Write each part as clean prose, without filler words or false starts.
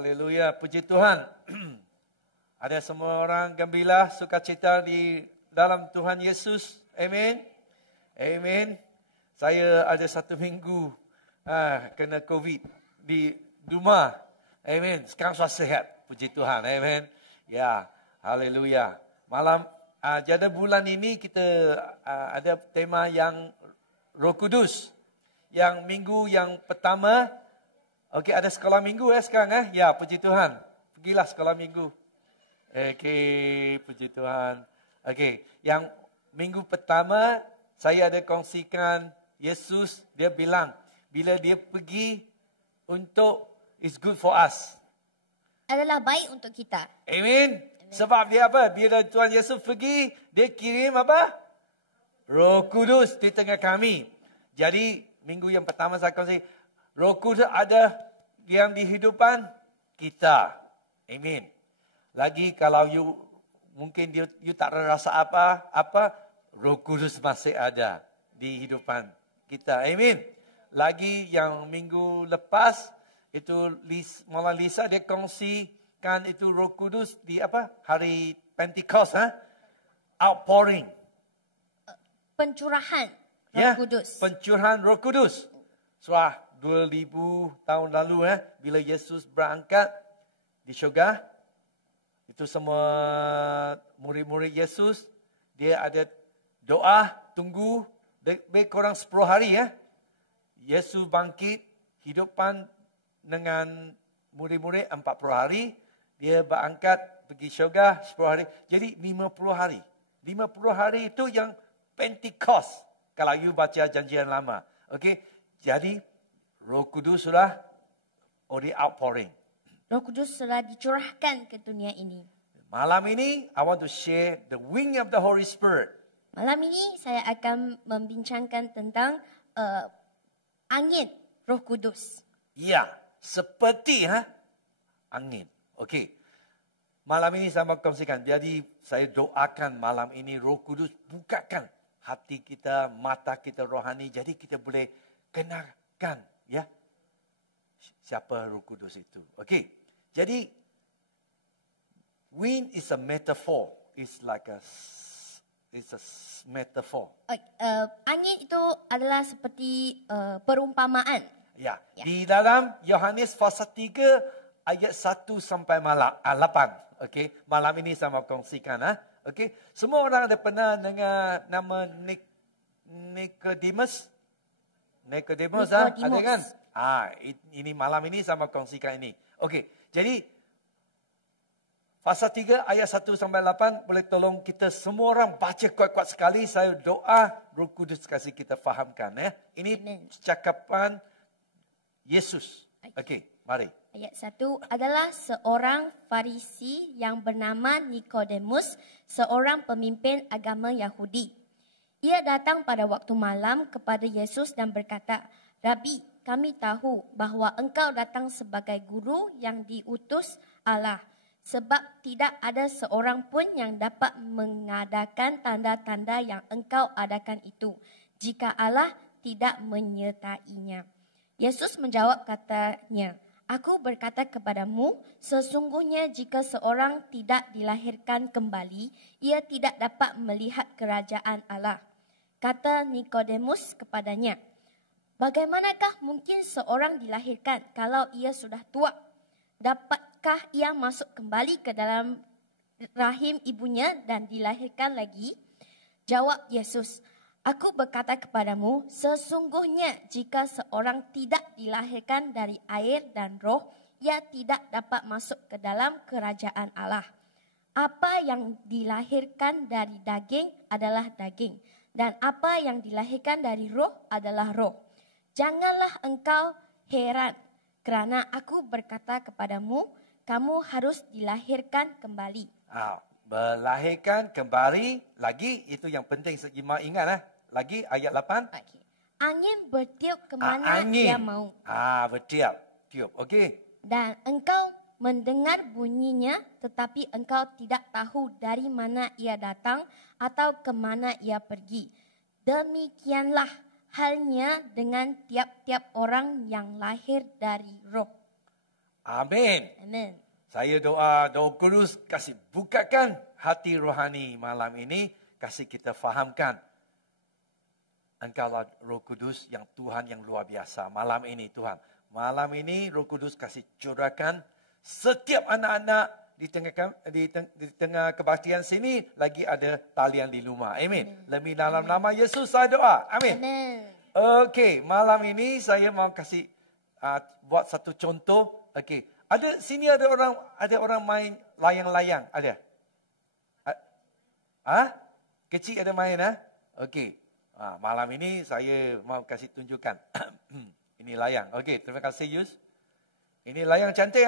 Haleluya, puji Tuhan. Ada semua orang gembira, sukacita di dalam Tuhan Yesus. Amin. Amin. Saya ada 1 minggu kena COVID di rumah. Amin. Sekarang sudah sihat. Puji Tuhan. Amin. Ya, haleluya. Malam, jadi bulan ini kita ada tema yang Roh Kudus. Yang minggu yang pertama, okey, ada sekolah minggu sekarang Ya, puji Tuhan. Pergilah sekolah minggu. Okey, puji Tuhan. Okey, yang minggu pertama saya ada kongsikan Yesus, dia bilang bila dia pergi untuk it's good for us. Adalah baik untuk kita. Amin. Sebab dia apa? Bila Tuhan Yesus pergi, dia kirim apa? Roh Kudus di tengah kami. Jadi minggu yang pertama saya kongsi, Roh Kudus ada yang di hidupan kita. Amin. Lagi kalau mungkin you tak rasa apa, Roh Kudus masih ada di hidupan kita. Amin. Lagi yang minggu lepas itu Mala Lisa dia kongsikan itu Roh Kudus di hari Pentecost, outpouring. Pencurahan Roh Kudus. Pencurahan Roh Kudus. Sudah 2000 tahun lalu bila Yesus berangkat di syurga, itu semua murid-murid Yesus, dia ada doa, tunggu lebih kurang 10 hari Yesus bangkit, hidupan dengan murid-murid 40 hari, dia berangkat pergi syurga 10 hari. Jadi 50 hari. 50 hari itu yang Pentecost. Kalau you baca janjian lama. Okey. Jadi Roh Kudus sudah already outpouring. Roh Kudus sudah dicurahkan ke dunia ini. Malam ini I want to share the wing of the Holy Spirit. Malam ini saya akan membincangkan tentang angin Roh Kudus. Ya, seperti angin. Okey. Malam ini saya mau kongsikan. Jadi saya doakan malam ini Roh Kudus bukakan hati kita, mata kita rohani. Jadi kita boleh kenalkan siapa Roh Kudus itu. Okey. Jadi wind is a metaphor. It's a metaphor. Angin itu adalah seperti perumpamaan. Ya. Di dalam Yohanes pasal 3 ayat 1 sampai 8. Okey. Malam ini saya mau kongsikan. Okey. Semua orang ada pernah dengar nama Nicodemus? Nicodemus ada kan? Ini malam ini saya mau kongsikan ini. Okey. Jadi pasal 3 ayat 1 sampai 8 boleh tolong kita semua orang baca kuat-kuat sekali. Saya doa Roh Kudus kasih kita fahamkan Ini cakapan Yesus. Okey, mari. Ayat 1 adalah seorang Farisi yang bernama Nikodemus, seorang pemimpin agama Yahudi. Ia datang pada waktu malam kepada Yesus dan berkata, "Rabi, kami tahu bahawa engkau datang sebagai guru yang diutus Allah, sebab tidak ada seorang pun yang dapat mengadakan tanda-tanda yang engkau adakan itu, jika Allah tidak menyertainya." Yesus menjawab katanya, "Aku berkata kepadamu, sesungguhnya jika seorang tidak dilahirkan kembali, ia tidak dapat melihat kerajaan Allah." Kata Nikodemus kepadanya, "Bagaimanakah mungkin seorang dilahirkan kalau ia sudah tua? Dapatkah ia masuk kembali ke dalam rahim ibunya dan dilahirkan lagi?" Jawab Yesus, "Aku berkata kepadamu, sesungguhnya jika seorang tidak dilahirkan dari air dan roh, ia tidak dapat masuk ke dalam kerajaan Allah. Apa yang dilahirkan dari daging adalah daging, dan apa yang dilahirkan dari roh adalah roh. Janganlah engkau heran, kerana aku berkata kepadamu, kamu harus dilahirkan kembali." Berlahirkan kembali lagi, itu yang penting sejima ingat lagi ayat 8. Okay. Angin bertiup kemana dia mau. Bertiup. Okey. Dan engkau mendengar bunyinya, tetapi engkau tidak tahu dari mana ia datang atau ke mana ia pergi. Demikianlah halnya dengan tiap-tiap orang yang lahir dari roh. Amin. Amin. Saya doa Roh Kudus kasih bukakan hati rohani malam ini. Kasih kita fahamkan. Engkaulah Roh Kudus yang Tuhan yang luar biasa. Malam ini Tuhan. Malam ini Roh Kudus kasih curahkan setiap anak-anak di tengah kebaktian sini lagi ada talian di rumah. Amin. Demi dalam nama Yesus saya doa. Amin. Amin. Okey, malam ini saya mau kasih buat satu contoh. Okey. Sini ada orang main layang-layang. Ada? Kecil ada main Okey. Malam ini saya mau kasih tunjukkan. Ini layang. Okey, terima kasih Yus. Ini layang cantik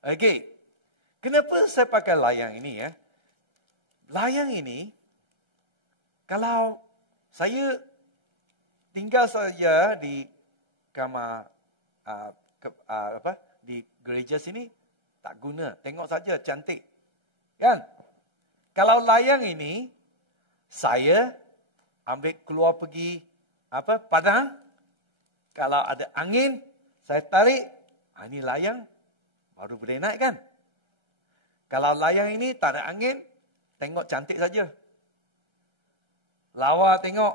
Okey. Kenapa saya pakai layang ini Layang ini kalau saya tinggal saja di kamar di gereja sini tak guna. Tengok saja cantik. Kan? Kalau layang ini saya ambil keluar pergi padang. Kalau ada angin saya tarik. Ini layang baru boleh naik kan? Kalau layang ini tak ada angin, tengok cantik saja. Lawa tengok.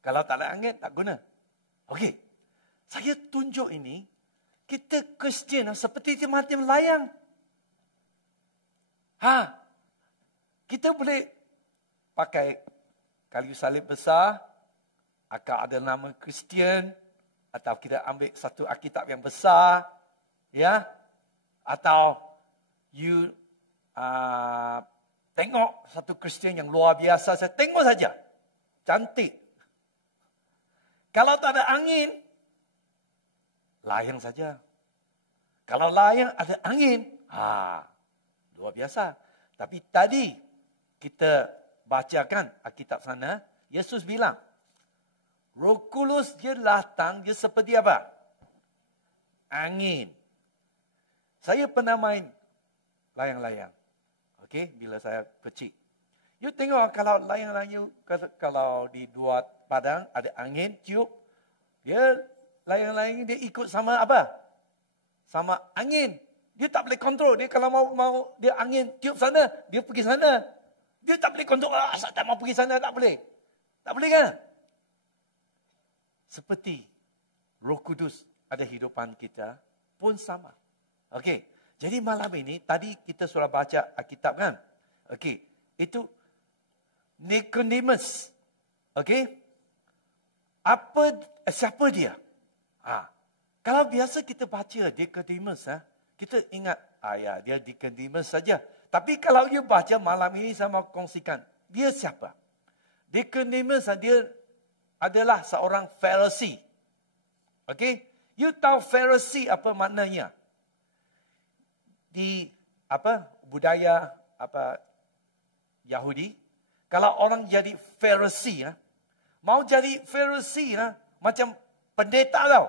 Kalau tak ada angin, tak guna. Okey. Saya tunjuk ini, kita Kristian seperti macam layang. Kita boleh pakai kayu salib besar, atau ada nama Kristian, atau kita ambil satu Alkitab yang besar, ya, atau you tengok satu Kristian yang luar biasa, saya tengok saja, cantik. Kalau tak ada angin, layang saja. Kalau layang ada angin, luar biasa. Tapi tadi kita bacakan Alkitab sana, Yesus bilang, Roh Kudus dia datang, dia seperti apa? Angin. Saya pernah main layang-layang. Okey, bila saya kecil. You tengok kalau layang-layang, kalau di dua padang ada angin, tiup, dia layang-layang dia ikut sama apa? Sama angin. Dia tak boleh kontrol. Dia kalau mau dia angin tiup sana, dia pergi sana. Dia tak boleh kontrol. Asal tak mau pergi sana, tak boleh. Tak boleh kan? Seperti Roh Kudus ada hidupan kita pun sama. Okey. Jadi malam ini, tadi kita sudah baca Alkitab kan? Okey. Itu Nicodemus. Okey. Siapa dia? Kalau biasa kita baca Nicodemus, kita ingat, dia Nicodemus saja. Tapi kalau you baca malam ini saya mau kongsikan, dia siapa? Nicodemus dia adalah seorang Pharisee. Okey? You tahu Pharisee apa maknanya? Di budaya Yahudi, kalau orang jadi Pharisee, mau jadi Pharisee macam pendeta tau.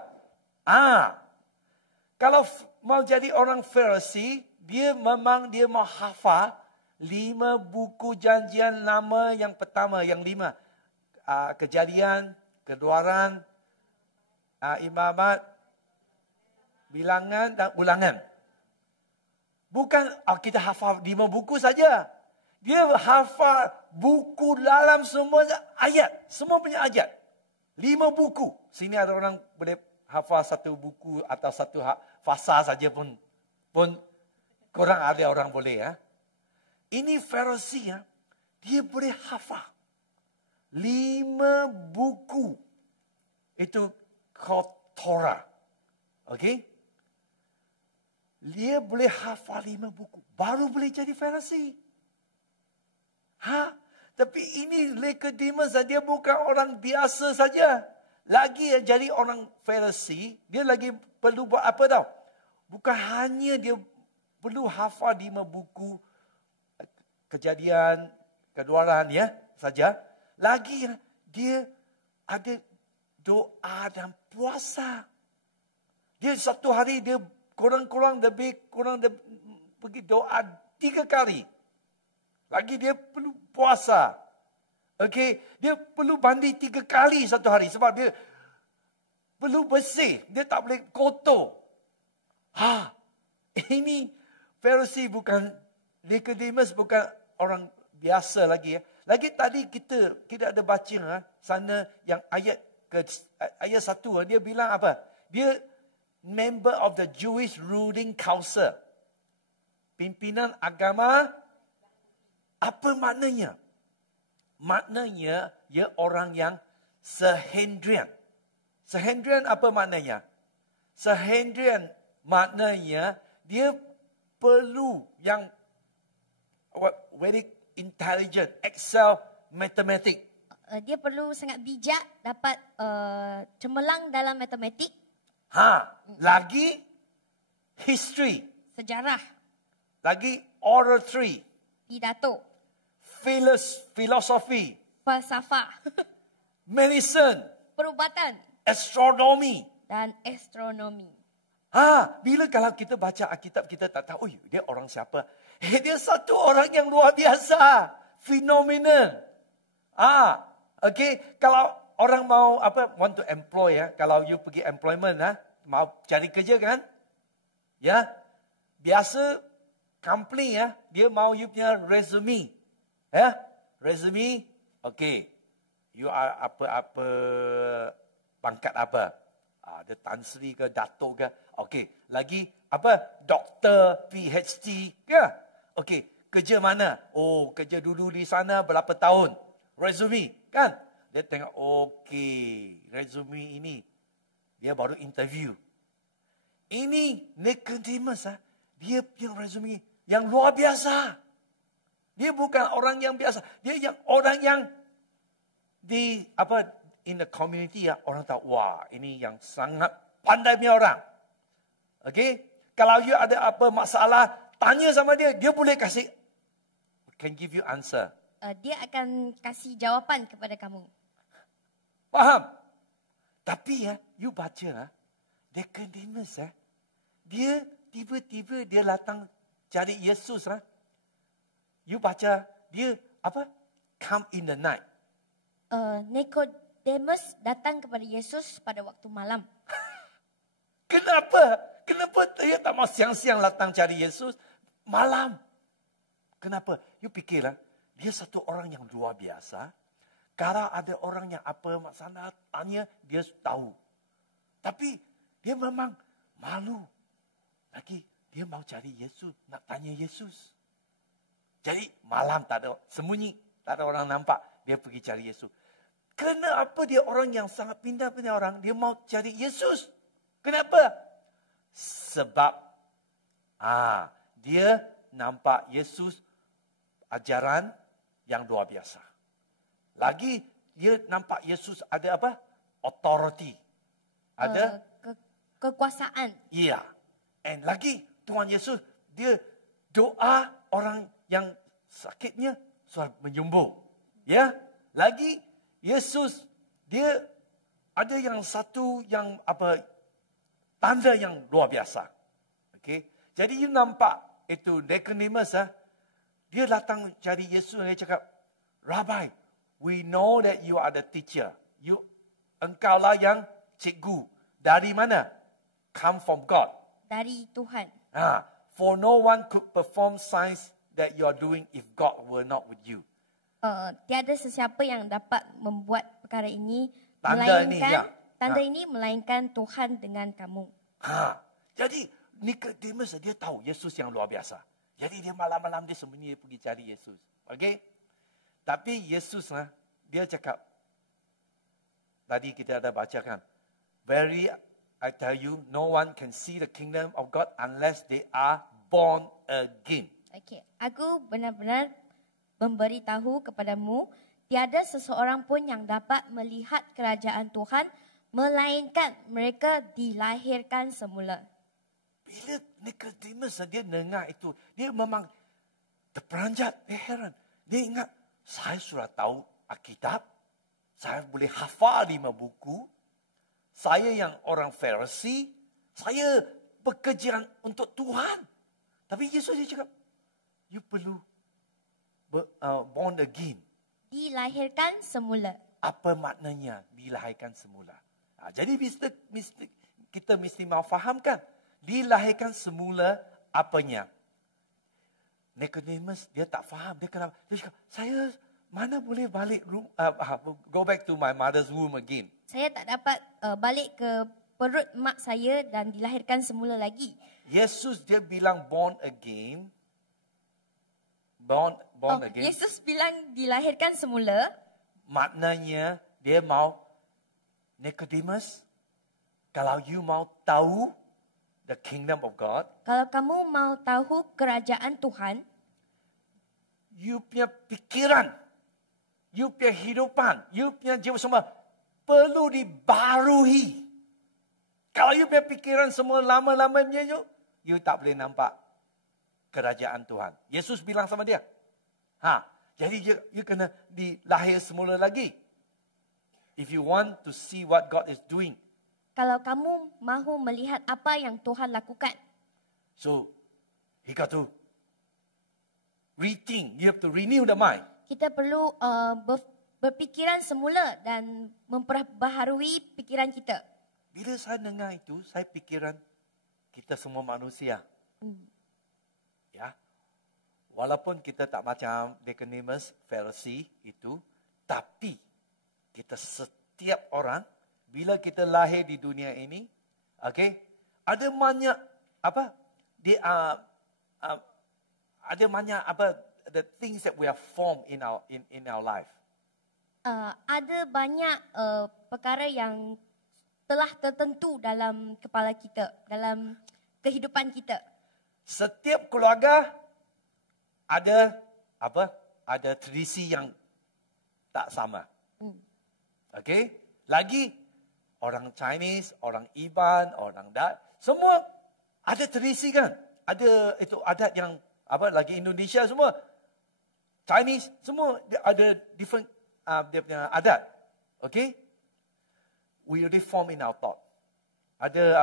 Kalau mau jadi orang Pharisee, dia memang mau hafal 5 buku janjian lama yang pertama, yang 5. Kejadian, Keluaran, Imamat, Bilangan dan Ulangan. Bukan kita hafal 5 buku saja. Dia hafal buku dalam semua ayat. Semua punya ayat. 5 buku. Sini ada orang boleh hafal 1 buku atau 1 fasa saja pun kurang ada orang boleh. Ini Pharisee, dia boleh hafal 5 buku. Itu called Torah. Okey? Dia boleh hafal 5 buku. Baru boleh jadi Pharisee. Tapi ini Nicodemus, dia bukan orang biasa saja. Lagi jadi orang Pharisee, dia lagi perlu buat apa tau? Bukan hanya dia perlu hafal 5 buku Kejadian, Keluaran saja. Lagi dia ada doa dan puasa. Dia satu hari dia kurang pergi doa 3 kali. Lagi dia perlu puasa. Okey, dia perlu mandi 3 kali satu hari sebab dia perlu bersih. Dia tak boleh kotor. Ini Farisi bukan, Nicodemus bukan orang biasa lagi ya. Lagi tadi kita ada baca sana yang ayat 1 dia bilang apa? Dia member of the Jewish ruling council. Pimpinan agama. Apa maknanya? Maknanya dia orang yang sehendrian. Sehendrian apa maknanya? Sehendrian maknanya dia perlu yang very intelligent, excel mathematics. Dia perlu sangat bijak, dapat cemerlang dalam matematik, Lagi history, sejarah, lagi oratory, pidato, philosophy, falsafah, medicine, perubatan, astronomy. dan astronomi. Bila kalau kita baca Alkitab kita tak tahu, dia orang siapa? Dia satu orang yang luar biasa, fenomenal. Okay, kalau orang mau want to employ kalau you pergi employment mau cari kerja kan? Ya. Biasa company dia mau you punya resume. Resume, okay. You are apa pangkat apa? Ada Tan Sri ke, Datuk ke. Okey, lagi doktor, PhD ke? Okey, kerja mana? Oh, kerja dulu di sana berapa tahun? Resume, kan? Dia tengok, okey, resume ini. Dia baru interview. Ini Nicodemus, dia punya resume yang luar biasa. Dia bukan orang yang biasa. Dia yang orang yang in the community orang tahu, wah, ini yang sangat pandai punya orang. Okay? Kalau you ada apa masalah, tanya sama dia, dia boleh can give you answer. Dia akan kasih jawapan kepada kamu. Faham? Tapi you baca, Nicodemus, dia tiba-tiba dia datang cari Yesus. You baca, dia come in the night. Nicodemus datang kepada Yesus pada waktu malam. Kenapa? Kenapa dia tak mau siang-siang datang cari Yesus? Malam. Kenapa? You fikirlah, dia satu orang yang luar biasa. Kalau ada orang yang apa masalah tanya, dia tahu. Tapi dia memang malu. Lagi dia mau cari Yesus, nak tanya Yesus. Jadi malam tak ada, sembunyi, tak ada orang nampak. Dia pergi cari Yesus. Kenapa dia orang yang sangat pintar punya orang, dia mau cari Yesus? Kenapa? Sebab dia nampak Yesus ajaran yang luar biasa. Lagi dia nampak Yesus ada authority. Ada kekuasaan. Iya. And lagi Tuhan Yesus dia doa orang yang sakitnya suara menyembuh. Ya. Lagi Yesus dia ada yang satu yang tanda yang luar biasa. Okey. Jadi you nampak itu Nicodemus dia datang cari Yesus dan dia cakap, "Rabbi, we know that you are the teacher. Engkaulah yang cikgu. Dari mana? Come from God." Dari Tuhan. For no one could perform signs that you are doing if God were not with you. Tiada sesiapa yang dapat membuat perkara ini tanda ini melainkan Tuhan dengan kamu. Jadi Nicodemus dia tahu Yesus yang luar biasa. Jadi dia malam-malam dia sembunyi pergi cari Yesus. Okey? Tapi Yesus dia cakap, tadi kita ada bacakan, very I tell you, no one can see the kingdom of God unless they are born again. Okey, aku benar-benar memberitahu kepadamu, tiada seseorang pun yang dapat melihat kerajaan Tuhan melainkan mereka dilahirkan semula. Bila Nicodemus dia dengar itu, dia memang terperanjat, dia heran. Dia ingat, saya sudah tahu Alkitab, saya boleh hafal 5 buku, saya yang orang Farisi, saya bekerja untuk Tuhan. Tapi Yesus dia cakap, you perlu born again. Dilahirkan semula. Apa maknanya dilahirkan semula? Jadi kita mesti mau fahamkan. dilahirkan semula apanya? Nicodemus, dia tak faham. Dia kenapa? Dia cakap, saya mana boleh balik go back to my mother's womb again. Saya tak dapat balik ke perut mak saya dan dilahirkan semula lagi. Yesus dia bilang born again. Born again. Yesus bilang dilahirkan semula. Maknanya dia mau, Nicodemus, kalau you mau tahu the kingdom of God, Kalau kamu mau tahu kerajaan Tuhan, you punya pikiran, you punya hidupan, you punya jiwa semua perlu dibarui. Kalau you punya pikiran semua lama-lamanya you tak boleh nampak kerajaan Tuhan. Yesus bilang sama dia. Jadi you kena dilahir semula lagi. If you want to see what God is doing. kalau kamu mahu melihat apa yang Tuhan lakukan, So, he got to rethink. You have to renew the mind. kita perlu berpikiran semula dan memperbaharui pikiran kita. Bila saya dengar itu, saya pikiran kita semua manusia. Ya. Walaupun kita tak macam Nicodemus, Pharisee itu, tapi kita setiap orang bila kita lahir di dunia ini, okay, ada banyak ada banyak the things that we are formed in our life. Ada banyak perkara yang telah tertentu dalam kepala kita, dalam kehidupan kita. Setiap keluarga ada tradisi yang tak sama. Okay? Lagi orang Chinese, orang Iban, orang semua ada tradisi kan? Ada itu adat yang lagi Indonesia semua, Chinese semua ada different dia punya adat. Okay? We already form in our thought. Ada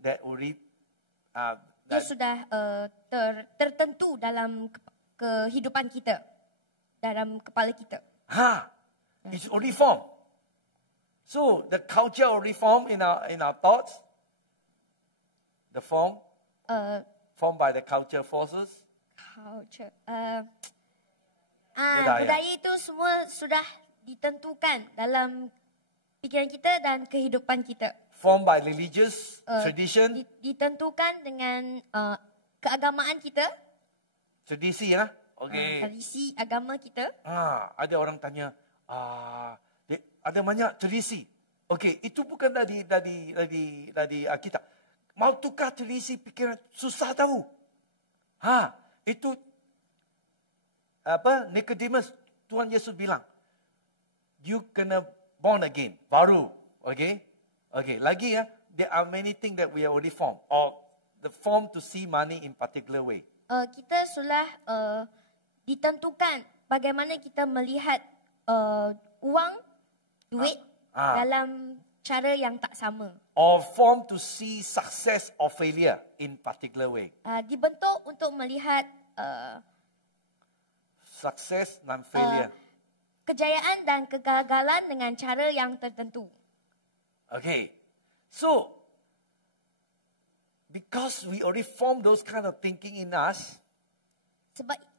that already Dia sudah tertentu dalam kehidupan kita, dalam kepala kita. It's already formed. So the culture already formed in our thoughts. The formed by the culture forces. Culture. Budaya itu semua sudah ditentukan dalam pikiran kita dan kehidupan kita. Formed by religious tradition. Ditentukan dengan keagamaan kita. Tradisi ya. Okay. Tradisi agama kita. Ada orang tanya, ada banyak tradisi. Okey, itu bukan dari kita. Mau tukar tradisi pikiran susah tahu. Itu Nicodemus, Tuhan Yesus bilang, you kena born again, baru. Okay? Lagi ya, there are many things that we are already formed, or the form to see money in particular way. Kita sudah ditentukan bagaimana kita melihat uang, duit dalam cara yang tak sama. Or form to see success or failure in particular way. Dibentuk untuk melihat Success dan failure. Kejayaan dan kegagalan dengan cara yang tertentu. Okay. So, because we already formed those kind of thinking in us,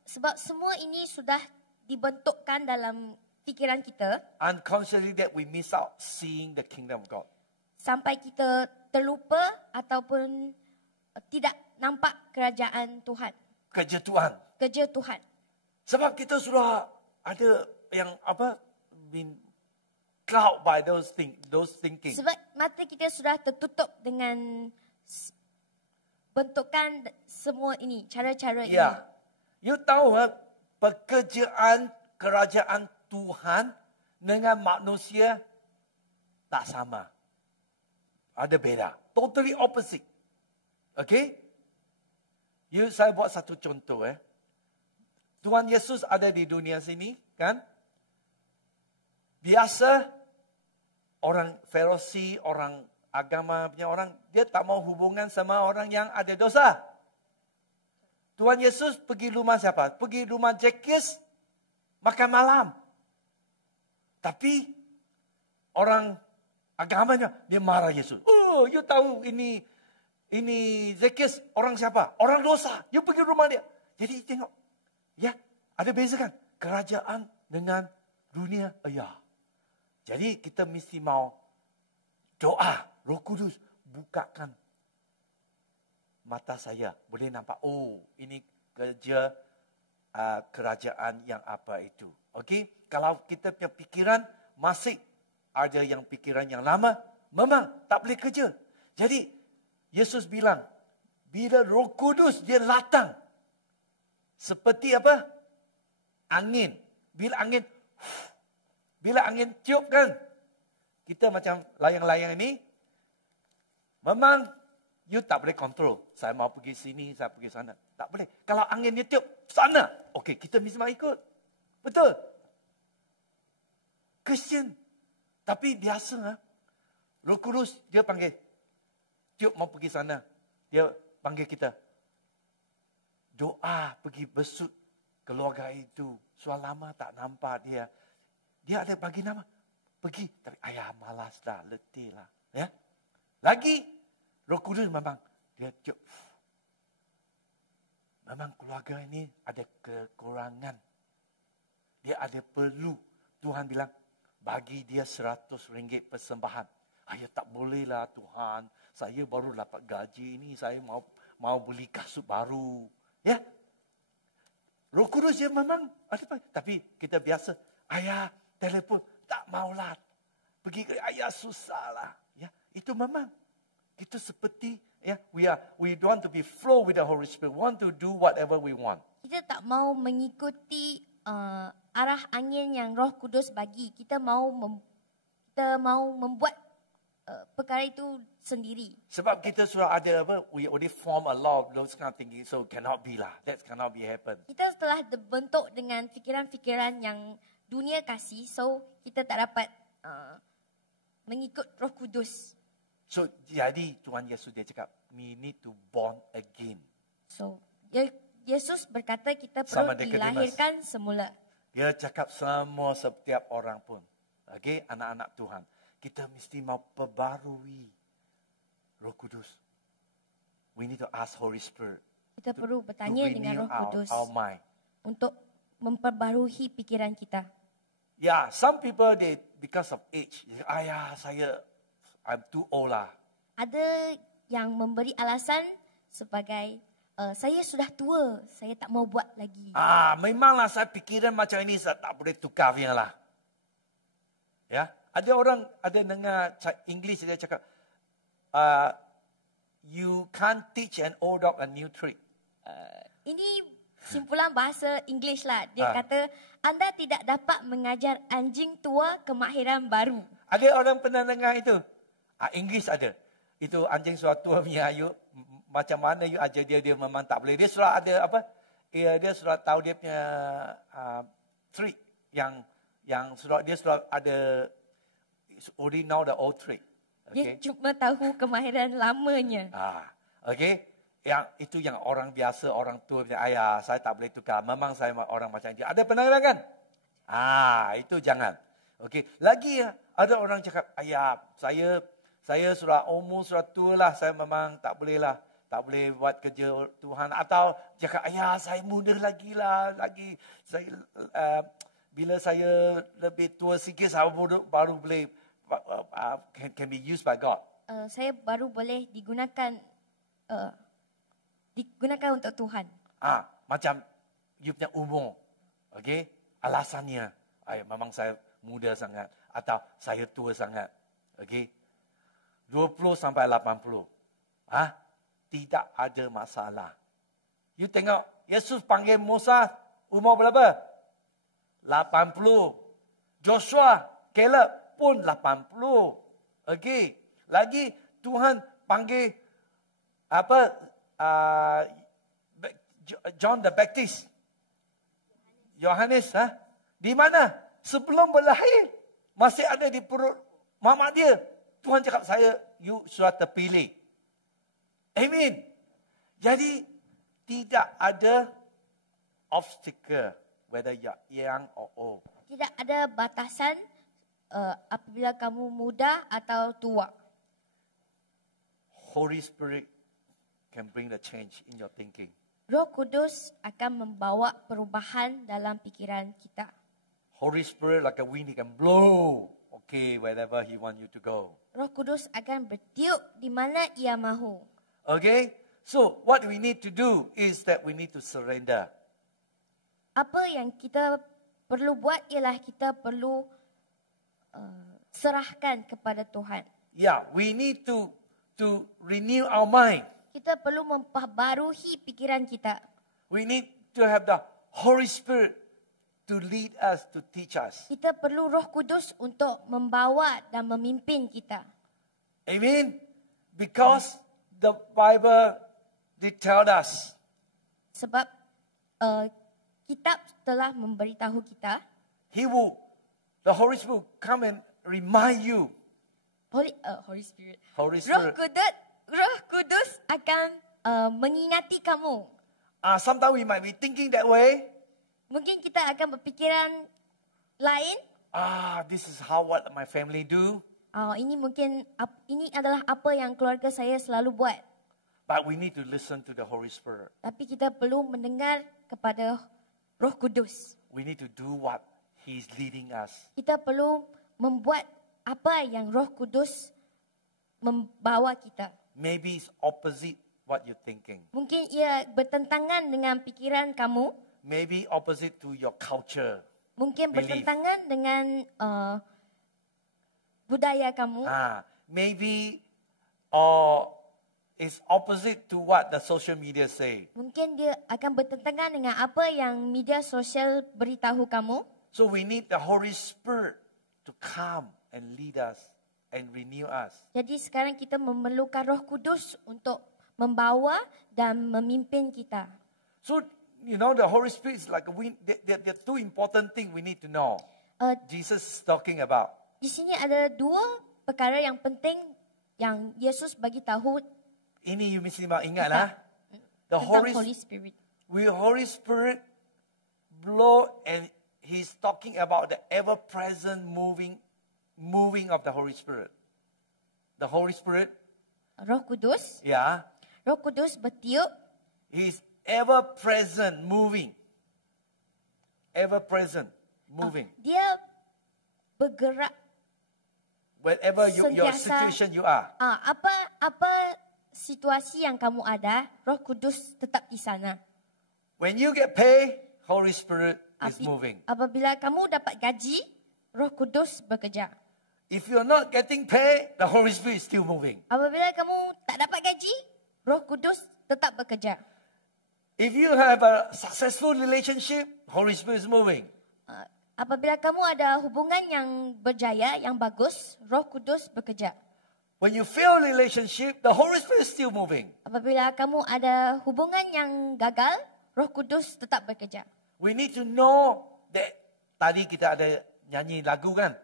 sebab semua ini sudah dibentukkan dalam pikiran kita, unconsciously that we miss out seeing the kingdom of God. Sampai kita terlupa ataupun tidak nampak kerajaan Tuhan. Kerja Tuhan. Kerja Tuhan. Sebab kita sudah ada yang been clouded by those thinking. Sebab mata kita sudah tertutup dengan bentukan semua ini, cara-cara ini. Ya. You tahu pekerjaan kerajaan Tuhan dengan manusia tak sama. Ada beda. Totally opposite. Okay? Saya buat satu contoh. Tuhan Yesus ada di dunia sini, kan? Biasa orang Farisi, orang agama punya orang, dia tak mau hubungan sama orang yang ada dosa. Tuhan Yesus pergi rumah siapa? Pergi rumah Zacchaeus makan malam. Tapi orang agamanya dia marah Yesus. Oh, you tahu ini ini Zacchaeus orang siapa? Orang dosa. You pergi rumah dia. Jadi tengok. Ya, ada beza kan? Kerajaan dengan dunia. Ya. Jadi kita mesti mau doa. Roh Kudus bukakan mata saya. Boleh nampak. Oh, ini kerja kerajaan yang apa itu. Okey? Kalau kita punya pikiran masih ada yang pikiran yang lama, memang tak boleh kerja. Jadi, Yesus bilang, bila Roh Kudus dia datang, seperti apa? Angin. Bila angin tiup kan, kita macam layang-layang ini, memang you tak boleh kontrol. Saya mau pergi sini, saya pergi sana. Tak boleh. Kalau angin dia tiup sana, okey, kita mesti mau ikut. Betul. Kristian. Tapi biasa, Roh Kudus dia panggil, tiup mau pergi sana. Dia panggil kita. Doa pergi besut keluarga itu. Sudah lama tak nampak dia. Dia ada bagi nama. Pergi. Tapi ayah malas dah, letih lah. Ya? Lagi, Roh Kudus memang dia tiup. Memang keluarga ini ada kekurangan. Dia ada perlu. Tuhan bilang, bagi dia RM100 persembahan. Ayah tak bolehlah Tuhan. Saya baru dapat gaji ini. Saya mau beli kasut baru. Ya. Roh Kudus dia memang ada. Tapi kita biasa. Ayah telefon. Tak maulah. Pergi ke ayah susahlah. Ya. Itu memang. Kita seperti. Ya. We don't want to be flow with the Holy Spirit. We want to do whatever we want. Kita tak mau mengikuti arah angin yang Roh Kudus bagi. Kita mau membuat perkara itu sendiri. Sebab kita sudah ada apa? We already form a lot of those kind of thinking, so cannot be lah. That cannot be happen. Kita telah terbentuk dengan fikiran-fikiran yang dunia kasih, so kita tak dapat mengikut Roh Kudus. So jadi Tuhan Yesus dia cakap, we need to born again. So Yesus berkata kita Sama perlu Nicodemus. dilahirkan semula. Dia cakap semua setiap orang pun. Okay, anak-anak Tuhan. Kita mesti mau perbarui Roh Kudus. We need to ask Holy Spirit. Kita perlu bertanya dengan Roh Kudus our mind. untuk memperbarui pikiran kita. Yeah, some people they because of age. I'm too old lah. Ada yang memberi alasan sebagai saya sudah tua, saya tak mau buat lagi. Memanglah saya pikiran macam ini saya tak boleh tukar punya lah. Ya, ada orang ada dengar English dia cakap, you can't teach an old dog a new trick. Ini simpulan bahasa English lah. Dia kata anda tidak dapat mengajar anjing tua kemahiran baru. Ada orang pernah dengar itu? English ada. Itu anjing suatu tua punya macam mana you ajar dia memang tak boleh. Dia sudah ada apa? Dia sudah tahu dia punya trick yang dia sudah ada already know the old trick. Okay. Dia cuma tahu kemahiran lamanya. Okay. Itu yang orang biasa, orang tua punya ayah, saya tak boleh tukar. Memang saya orang macam itu. Ada pernah kan? Itu jangan. Okay. Lagi ada orang cakap, ayah, saya sudah umur sudah tua lah, saya memang tak boleh lah. Tak boleh buat kerja Tuhan. Atau cakap, ayah saya muda lagi lah. Bila saya lebih tua sikit, saya baru boleh, can be used by God. Saya baru boleh digunakan untuk Tuhan. Macam you punya umur. Okay? Alasannya, memang saya muda sangat. Atau saya tua sangat. Okay? 20 sampai 80. Tidak ada masalah. You tengok, Yesus panggil Musa, umur berapa? 80. Joshua, Caleb pun 80. Okay. Lagi Tuhan panggil John the Baptist. Yohanes, di mana? Sebelum berlahir, masih ada di perut mama dia. Tuhan cakap, you sudah terpilih. Amin. Jadi, tidak ada obstacle whether you're young or old. Tidak ada batasan apabila kamu muda atau tua. Holy Spirit can bring the change in your thinking. Roh Kudus akan membawa perubahan dalam pikiran kita. Holy Spirit like a wind, He can blow, okay, wherever He want you to go. Roh Kudus akan bertiup di mana Ia mahu. Okay? So, what we need to do is that we need to surrender. Apa yang kita perlu buat ialah kita perlu serahkan kepada Tuhan. Yeah, we need to renew our mind. Kita perlu memperbarui pikiran kita. We need to have the Holy Spirit to lead us, to teach us. Kita perlu Roh Kudus untuk membawa dan memimpin kita. Amen? Because the Bible did tell us, Sebab kitab telah memberitahu kita, the Holy Spirit will come and remind you. Holy Spirit. Holy Roh Spirit. Kudus akan mengingati kamu. Sometimes we might be thinking that way. Mungkin kita akan berpikiran lain. This is what my family do. Ini adalah apa yang keluarga saya selalu buat. But we need to listen to the Holy Spirit. Tapi kita perlu mendengar kepada Roh Kudus. We need to do what He's leading us. Kita perlu membuat apa yang Roh Kudus membawa kita. Maybe it's opposite what you're thinking. Mungkin ia bertentangan dengan pikiran kamu. Maybe opposite to your culture. Mungkin Belief. bertentangan dengan budaya kamu. Maybe it's opposite to what the social media say. Mungkin dia akan bertentangan dengan apa yang media sosial beritahu kamu. So we need the Holy Spirit to come and lead us and renew us. Jadi sekarang kita memerlukan Roh Kudus untuk membawa dan memimpin kita. So, the Holy Spirit is like a wind. There are two important things we need to know. Jesus is talking about. Di sini ada dua perkara yang penting yang Yesus bagi tahu Ini you mesti ingatlah. The tentang Holy Spirit. Holy Spirit blow, and He's talking about the ever-present moving of the Holy Spirit. The Holy Spirit, Roh Kudus. yeah, Roh Kudus bertiup. He's ever-present moving. Ever-present moving. Dia bergerak. Wherever your Sentiasa. situation you are. Apa situasi yang kamu ada, Roh Kudus tetap di sana. When you get paid, Holy Spirit is moving. Apabila kamu dapat gaji, Roh Kudus bekerja. If you're not getting paid, the Holy Spirit is still moving. Apabila kamu tak dapat gaji, Roh Kudus tetap bekerja. If you have a successful relationship, Holy Spirit is moving. Apabila kamu ada hubungan yang berjaya, yang bagus, Roh Kudus bekerja. When you fail relationship, the Holy Spirit is still moving. Apabila kamu ada hubungan yang gagal, Roh Kudus tetap bekerja. We need to know that tadi kita ada nyanyi lagu kan?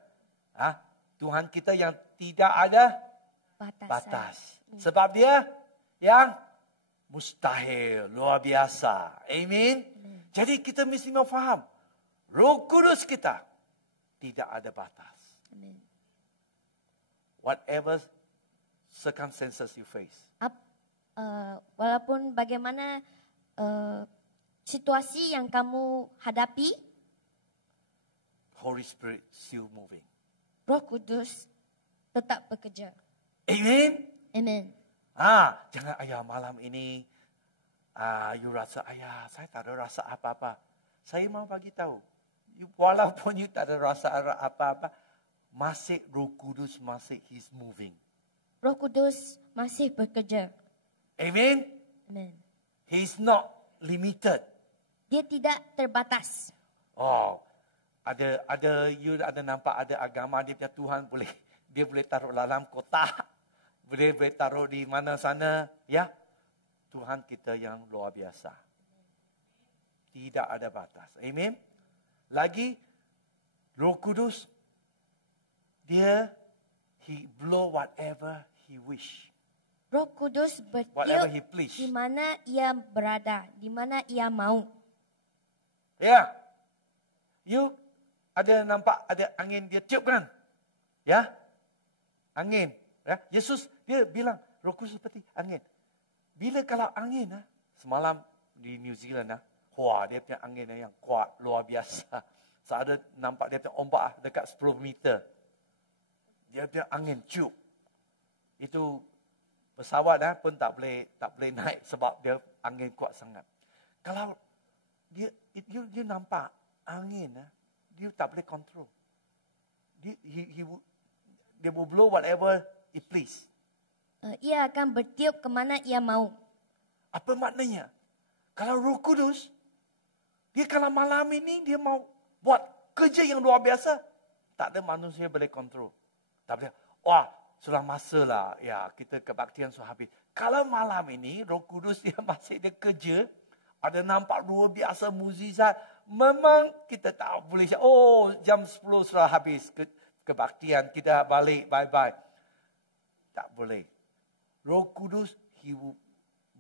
Tuhan kita yang tidak ada batas. Sebab Dia yang mustahil, luar biasa. Amen. Jadi kita mesti faham, Roh Kudus kita tidak ada batas. Amen. Whatever circumstances you face. Walaupun bagaimana situasi yang kamu hadapi, Holy Spirit still moving. Roh Kudus tetap bekerja. Amen. Amen. Jangan malam ini you rasa saya tak ada rasa apa-apa. Saya mau bagi tahu, walaupun you tak ada rasa apa-apa, masih Roh Kudus masih He's moving. Roh Kudus masih bekerja. Amen. Amen. He's not limited. Dia tidak terbatas. You ada nampak ada agama dia punya Tuhan dia boleh taruh dalam kotak, boleh taruh di mana sana, ya. Tuhan kita yang luar biasa. Tidak ada batas. Amen. Lagi Roh Kudus He blow whatever He wish. Roh Kudus Whatever bertiup He please. di mana ia berada, di mana ia mau. Ya. You ada nampak ada angin dia tiup kan? Ya. Angin. Ya. Yesus dia bilang Roh Kudus seperti angin. Bila kalau angin, semalam di New Zealand, wah, dia punya angin yang kuat, luar biasa. Saya ada nampak dia punya ombak dekat 10 meter. Dia punya angin cium. Itu pesawat pun tak boleh naik sebab dia angin kuat sangat. Kalau dia nampak angin, dia tak boleh control. Dia will blow whatever it please. Ia akan bertiup ke mana ia mau. Apa maknanya? Kalau Roh Kudus, dia kalau malam ini dia mau buat kerja yang luar biasa, tak ada manusia boleh kontrol. Tak boleh, wah, sudah masalah, ya kita kebaktian sudah habis. Kalau malam ini Roh Kudus dia masih dia kerja, ada nampak luar biasa mukjizat, memang kita tak boleh, oh jam 10 sudah habis kebaktian, kita balik, bye-bye. Tak boleh. Roh Kudus, He will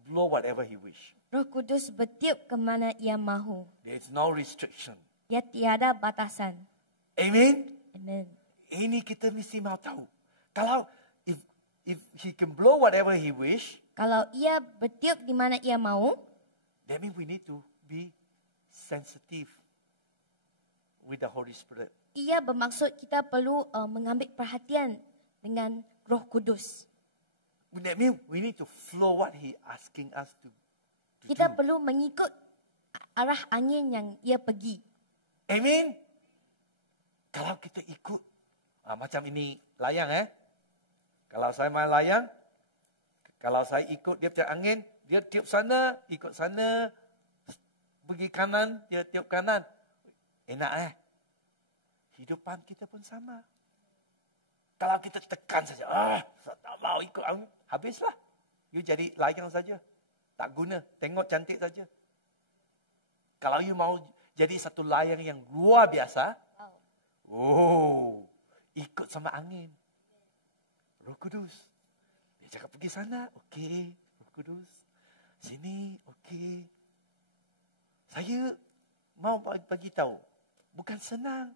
blow whatever He wish. Roh Kudus bertiup ke mana ia mahu. There is no restriction. Ia tiada batasan. Amen? Amen. Ini kita mesti mahu tahu. Kalau if He can blow whatever He wish, Kalau ia bertiup di mana ia mahu, that means we need to be sensitive with the Holy Spirit. ia bermaksud kita perlu mengambil perhatian dengan Roh Kudus. That means we need to flow what He asking us to Kita do. perlu mengikut arah angin yang ia pergi. Amen? Kalau kita ikut, macam ini layang Kalau saya main layang, kalau saya ikut dia punya angin, dia tiup sana, ikut sana, pergi kanan, dia tiup kanan. Enak Hidupan kita pun sama. Kalau kita tekan saja, saya tak mau ikut angin, habislah. You jadi layang saja. Tak guna, tengok cantik saja. Kalau you mau jadi satu layang yang luar biasa, ikut sama angin. Roh Kudus. Dia cakap pergi sana, okey. Roh Kudus. Sini, okey. Saya mau bagi tahu, bukan senang.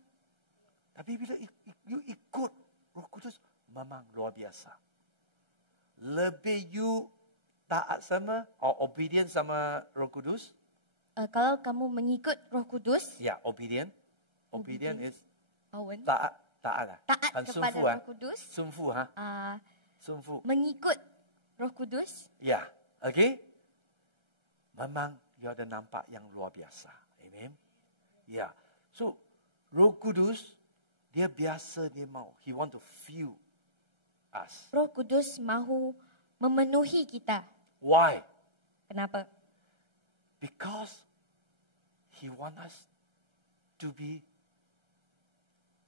Tapi bila you ikut Roh Kudus, memang luar biasa. Lebih you taat sama, obedient sama Roh Kudus. Kalau kamu mengikut Roh Kudus, Ya, obedient. Obedient is Awen, taat lah. taat Han kepada sunfu, Roh Kudus, Sunfu, Sunfu. mengikut Roh Kudus, Ya, okay. Memang you ada nampak yang luar biasa. Amen. Ya. So, Roh Kudus, dia biasa dia mau. He want to fill us. Roh Kudus mahu memenuhi kita. Why? Kenapa? Because He want us to be,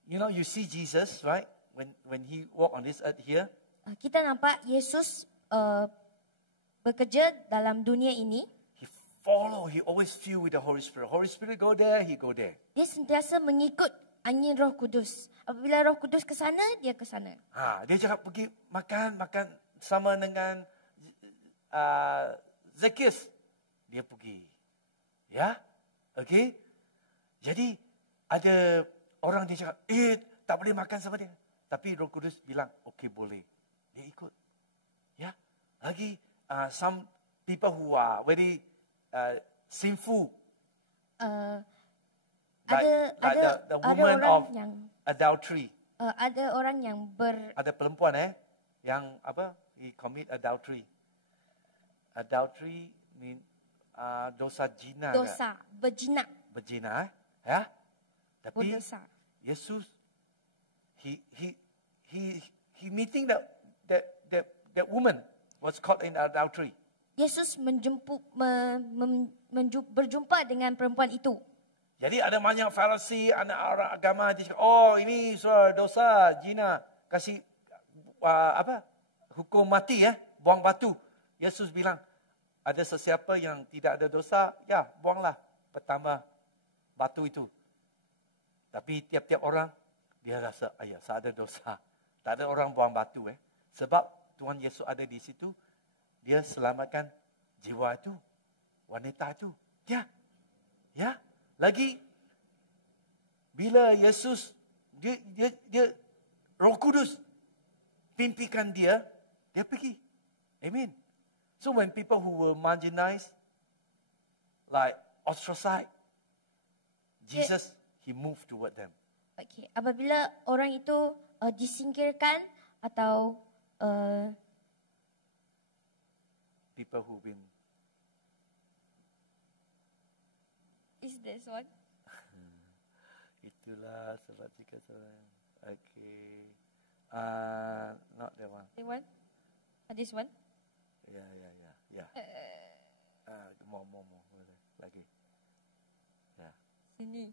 you see Jesus, right? When He walk on this earth here, Kita nampak Yesus bekerja dalam dunia ini. He always fill with the Holy Spirit. Holy Spirit go there, He go there. Dia sentiasa mengikut angin Roh Kudus. Apabila Roh Kudus ke sana, dia ke sana. Dia cakap pergi makan sama dengan Zacchaeus. Dia pergi. Ya? Okay? Jadi ada orang dia cakap, tak boleh makan sama dia. Tapi Roh Kudus bilang, okey boleh. Dia ikut. Ya? Lagi some people who are very sinful. Ada the woman orang of yang adultery. ada orang yang Ada perempuan yang he commit adultery. Adultery mean dosa zina. dosa berzina. Berzina, ya. Tapi Berdosa. Yesus he meeting that woman was caught in adultery. Yesus berjumpa dengan perempuan itu. Jadi ada banyak Farisi, anak orang agama dia cakap, ini dosa zina, kasih hukum mati buang batu. Yesus bilang, ada sesiapa yang tidak ada dosa, ya buanglah pertama batu itu. Tapi tiap-tiap orang dia rasa, saya ada dosa. Tak ada orang buang batu sebab Tuhan Yesus ada di situ, dia selamatkan jiwa itu, wanita itu. Ya. Lagi bila Yesus dia Roh Kudus pimpikan dia pergi. Amen. So when people who were marginalized, like ostracized, Jesus, he moved toward them. Okey, apabila orang itu disingkirkan atau People who've been, is this one? itulah sebab jika seorang, okay, not that one. This one? This one? Yeah. More. Boleh. Lagi. Yeah. Sini.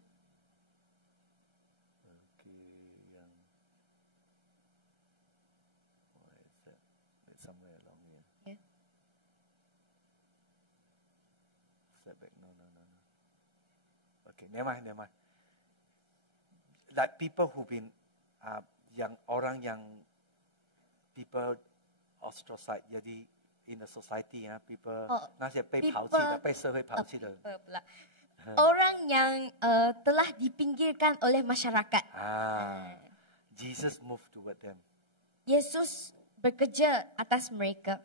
Okay, yang, where is that? It's somewhere along here. Yeah. Step back. No. Okay, never mind. Like people who've been, yang orang yang people ostracized, jadi in the society, people 那些被抛弃的，被社会抛弃的。 Orang yang telah dipinggirkan oleh masyarakat. Jesus moved toward them. Yesus bekerja atas mereka.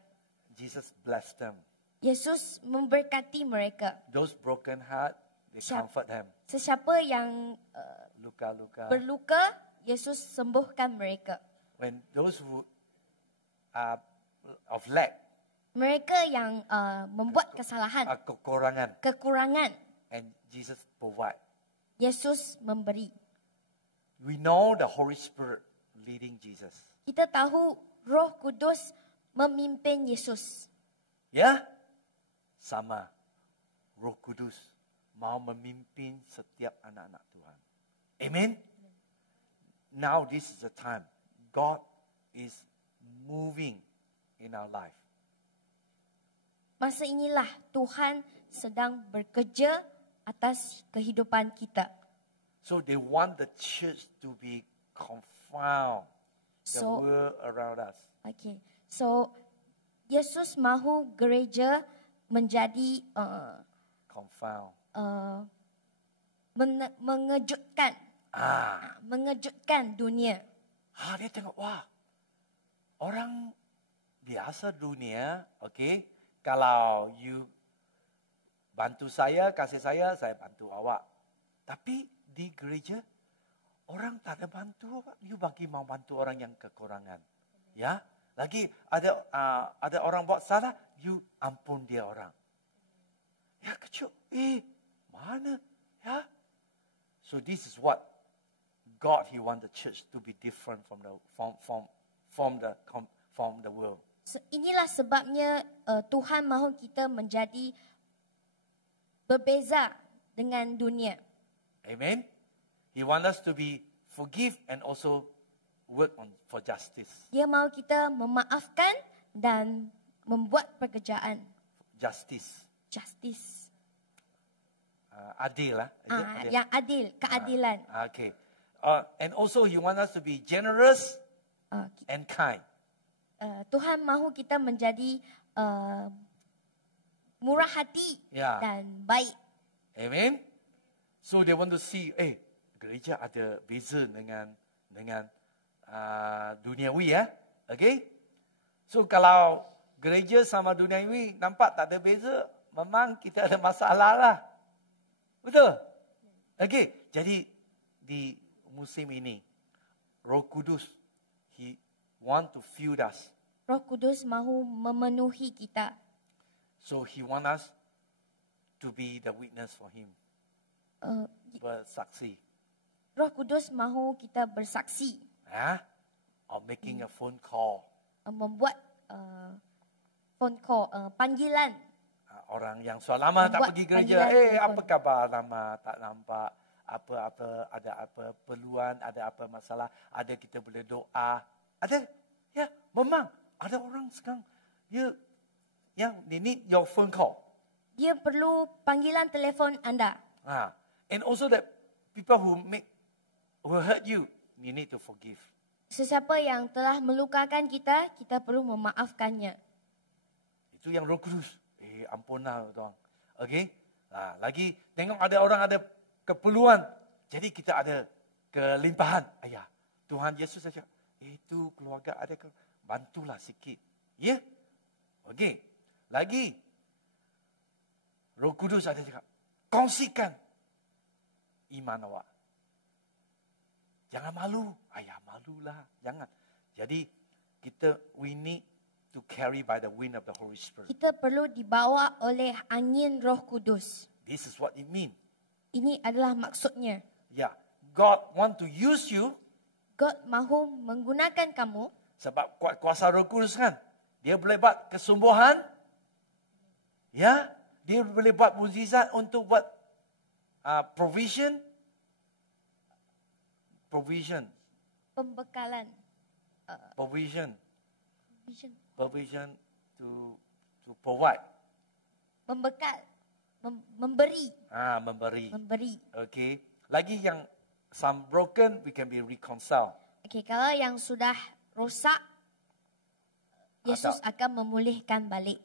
Jesus blessed them. Yesus memberkati mereka. Those broken heart, they comfort them. Sesiapa yang Luka-luka. berluka, Yesus sembuhkan mereka. When those who are of lack, Mereka yang membuat kesalahan, kekurangan, and Jesus provide. Yesus memberi. We know the Holy Spirit leading Jesus. Kita tahu Roh Kudus memimpin Yesus. Ya? Sama. Roh Kudus mau memimpin setiap anak-anak Tuhan. Amen? Now this is the time. God is moving in our life. Masa inilah Tuhan sedang bekerja atas kehidupan kita. So they want the church to be confound the So- world around us. Okay. So Yesus mahu gereja menjadi Confound. mengejutkan dunia. Dia tengok, wah, orang biasa dunia, okay, kalau you bantu saya, kasih saya bantu awak. Tapi di gereja, orang tak ada bantu, you bagi mau bantu orang yang kekurangan. Ya, lagi ada orang buat salah, you ampun dia orang. Ya kecil, mana? Ya. So this is what God, He want the church to be different from the world. Inilah sebabnya Tuhan mahu kita menjadi berbeza dengan dunia. Amen. He want us to be forgive and also work for justice. Dia mahu kita memaafkan dan membuat pekerjaan Justice. justice. Adil lah. Yang adil, keadilan. Okay. And also He want us to be generous and kind. Tuhan mahu kita menjadi murah hati Ya. dan baik. Amen. So they want to see, gereja ada beza dengan duniawi ya. Okay. So kalau gereja sama duniawi nampak tak ada beza, memang kita ada masalah lah. Betul? Okay. Jadi di musim ini, Roh Kudus, He want to fill us. Roh Kudus mahu memenuhi kita. So He want us to be the witness for Him. Bersaksi. Roh Kudus mahu kita bersaksi. Or making a phone call. Membuat phone call, panggilan. Orang yang sudah lama tak Membuat pergi gereja. panggilan Apa khabar? Lama tak nampak. Ada apa perluan, ada apa masalah. Ada kita boleh doa. Ada. Ya, memang. Ada orang sekarang. They need your phone call. Dia perlu panggilan telefon anda. And also that people who hurt you, you need to forgive. Sesiapa yang telah melukakan kita, kita perlu memaafkannya. Itu yang Roh Kudus. Ampunlah tuan. Okay. Lagi tengok ada orang ada keperluan. Jadi kita ada kelimpahan. Tuhan Yesus saja. Itu keluarga ada bantulah sikit. Ya. Yeah? Okay. Lagi, Roh Kudus ada cakap, kongsikan iman awak. Jangan malu. Ayah malulah. Jangan. Jadi, we need to carry by the wind of the Holy Spirit. Kita perlu dibawa oleh angin Roh Kudus. This is what it means. Ini adalah maksudnya. Yeah. God want to use you God mahu menggunakan kamu sebab kuat kuasa Roh Kudus kan. Dia boleh buat kesembuhan. Ya. Dia boleh buat mukjizat untuk buat provision. Pembekalan. Provision Vision. to provide. Membekal. Memberi. Memberi. Okay. Lagi yang some broken, we can be reconciled. Okey, kalau yang sudah rosak, Yesus akan memulihkan balik.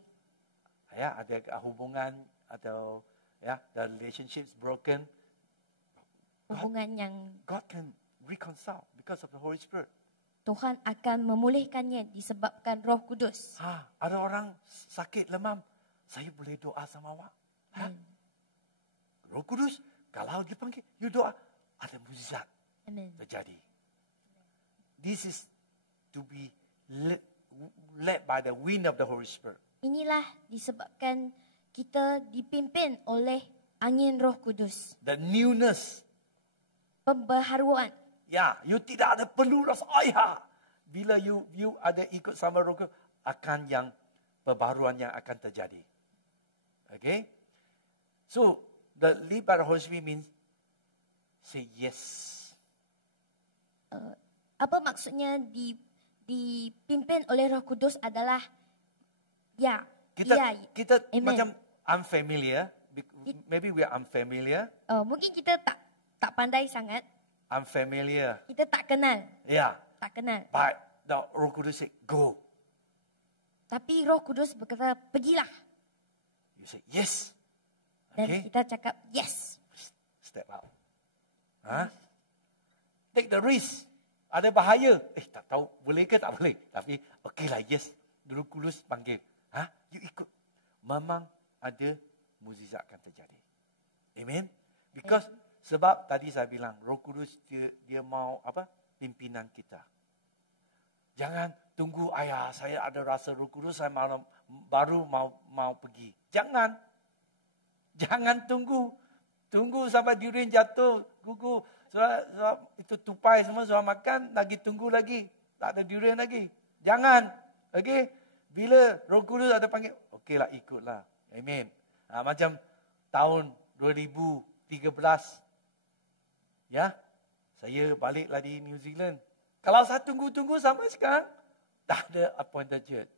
Ya, ada hubungan atau ya, the relationship is broken. Hubungan yang God can reconcile because of the Holy Spirit. Tuhan akan memulihkannya disebabkan Roh Kudus. Ada orang sakit lemam, saya boleh doa sama awak. Roh Kudus, kalau dia panggil, you doa, ada mukjizat terjadi. This is to be led by the wind of the Holy Spirit. Inilah disebabkan kita dipimpin oleh angin Roh Kudus. The newness. Pembaharuan. Ya, you tidak ada perlu rasa ayah. Bila you ada ikut sama Roh Kudus, akan yang perbaharuan yang akan terjadi. Okay? So, the lead by the Holy Spirit means say yes. Apa maksudnya dipimpin oleh Roh Kudus adalah ya. Kita Amen. macam unfamiliar. Maybe we are unfamiliar. Mungkin kita tak pandai sangat. Unfamiliar. Kita tak kenal. Yeah. Tak kenal. But the Roh Kudus say, go. Tapi Roh Kudus berkata, pergilah. You say, yes. Dan Okay. kita cakap, yes. Step out. Take the risk. Ada bahaya. Tak tahu boleh ke tak boleh. Tapi okeylah, yes. Roh Kudus panggil. You ikut. Memang ada mukjizat akan terjadi. Amen. Because sebab tadi saya bilang Roh Kudus dia mau apa? Pimpinan kita. Jangan tunggu ayah saya ada rasa Roh Kudus saya baru mau pergi. Jangan tunggu. Tunggu sampai durian jatuh, gugur. Sudah itu tupai semua sudah makan, lagi tunggu lagi. Tak ada durian lagi. Jangan. Okey. Bila Roh Kudus ada panggil, okeylah ikutlah. Amen. Macam tahun 2013. Ya. Saya baliklah di New Zealand. Kalau saya tunggu-tunggu sampai sekarang, tak ada appointed church.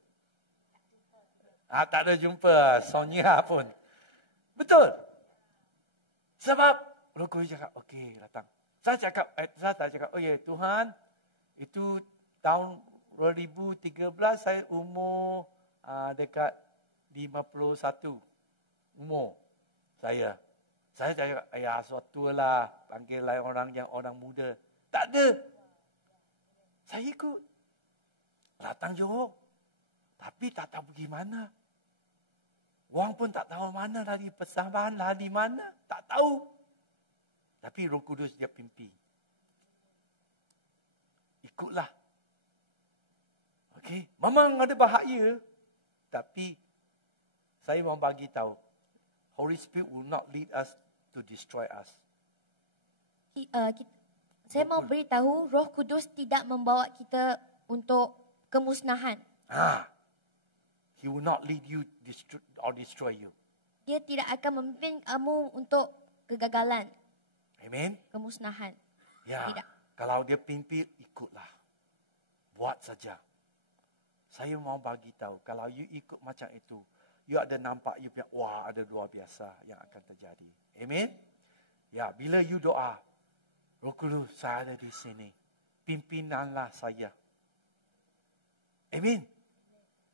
Tak ada jumpa Sonia pun. Betul. Sebab Roh Kudus cakap, okey datang. Saya tak cakap, oh ya Tuhan, itu tahun 2013 saya umur dekat 51 umur saya. Saya cakap, ya suatu lah, panggil lah orang muda. Tak ada. Saya ikut. Datang Johor. Tapi tak tahu pergi mana. Orang pun tak tahu mana lari persambahan, lari mana. Tak tahu. Tapi Roh Kudus dia pimpin. Ikutlah. Okey. Memang ada bahaya. Tapi saya mau bagi tahu. Holy Spirit will not lead us to destroy us. Saya mau beritahu Roh Kudus tidak membawa kita untuk kemusnahan. He will not lead you or destroy you. Dia tidak akan memimpin kamu untuk kegagalan, Amen. kemusnahan. Ya. Tidak. Kalau dia pimpin, ikutlah. Buat saja. Saya mau bagi tahu, kalau you ikut macam itu, you ada nampak you punya, wah ada luar biasa yang akan terjadi. Amen. Ya, bila you doa, Roh Kudus, saya ada di sini. Pimpinanlah saya. Amen.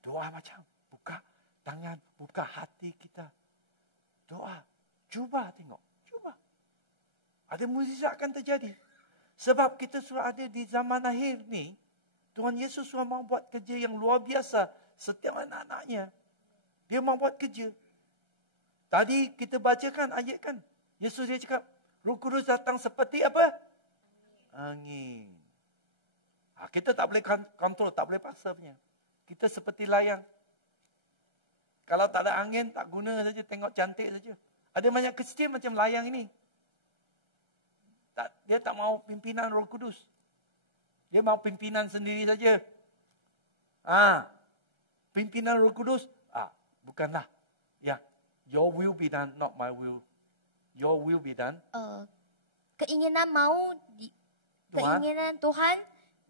Doa macam, buka tangan, buka hati kita. Doa. Cuba tengok. Cuba. Ada mukjizat akan terjadi. Sebab kita sudah ada di zaman akhir ni. Tuhan Yesus sudah mau buat kerja yang luar biasa. Setiap anak-anaknya. Dia mau buat kerja. Tadi kita bacakan ayat kan. Yesus dia cakap, Roh Kudus datang seperti apa? Angin. Kita tak boleh kontrol, tak boleh paksa punya. Kita seperti layang. Kalau tak ada angin, tak guna saja, tengok cantik saja. Ada banyak Kristian macam layang ini. Dia tak mau pimpinan Roh Kudus. Dia mau pimpinan sendiri saja. Pimpinan Roh Kudus, bukanlah. Ya, your will be done, not my will. Your will be done. Keinginan keinginan Tuhan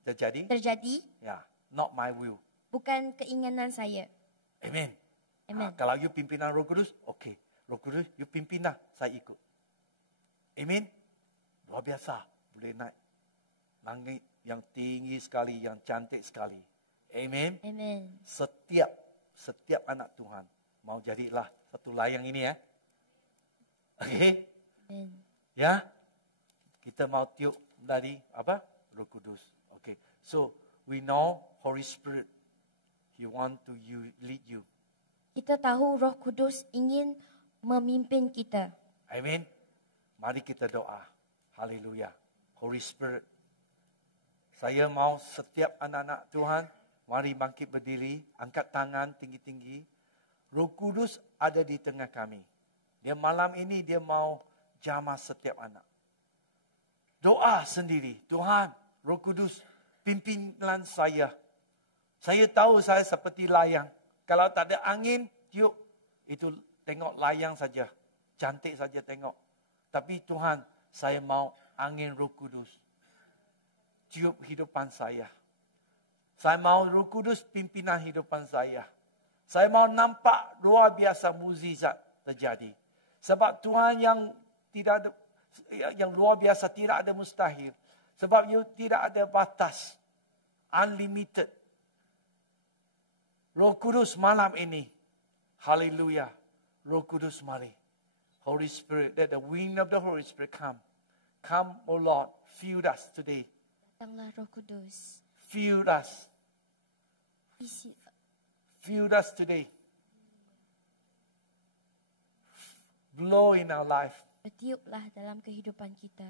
terjadi. Ya, not my will. Bukan keinginan saya. Amen. Amen. Kalau you pimpinan Roh Kudus, okey. Roh Kudus, you pimpinlah, saya ikut. Amen. Luar biasa. Boleh naik langit yang tinggi sekali, yang cantik sekali. Amen. Amen. Setiap anak Tuhan mau jadilah satu layang ini ya. Okey. Amen. Ya. Kita mau tiup dari apa? Roh Kudus. Okay. So, we know Holy Spirit, He want to lead you. Kita tahu Roh Kudus ingin memimpin kita. Amin. Mari kita doa. Haleluya. Holy Spirit. Saya mau setiap anak-anak Tuhan, mari bangkit berdiri, angkat tangan tinggi-tinggi. Roh Kudus ada di tengah kami. Dia malam ini dia mau jamah setiap anak. Doa sendiri. Tuhan, Roh Kudus, pimpinlah saya. Saya tahu saya seperti layang. Kalau tak ada angin, tiup. Itu tengok layang saja. Cantik saja tengok. Tapi Tuhan, saya mau angin Roh Kudus. Tiup hidupan saya. Saya mau Roh Kudus pimpinan hidupan saya. Saya mau nampak luar biasa mukjizat terjadi. Sebab Tuhan yang luar biasa, tidak ada mustahil. Sebab you tidak ada batas. Unlimited. Roh Kudus malam ini. Haleluya. Roh Kudus mari. Holy Spirit, let the wind of the Holy Spirit come. Come, O Lord, fill us today. Datanglah Roh Kudus. Fill us. Fill us today. Blow in our life. Bertiuplah dalam kehidupan kita.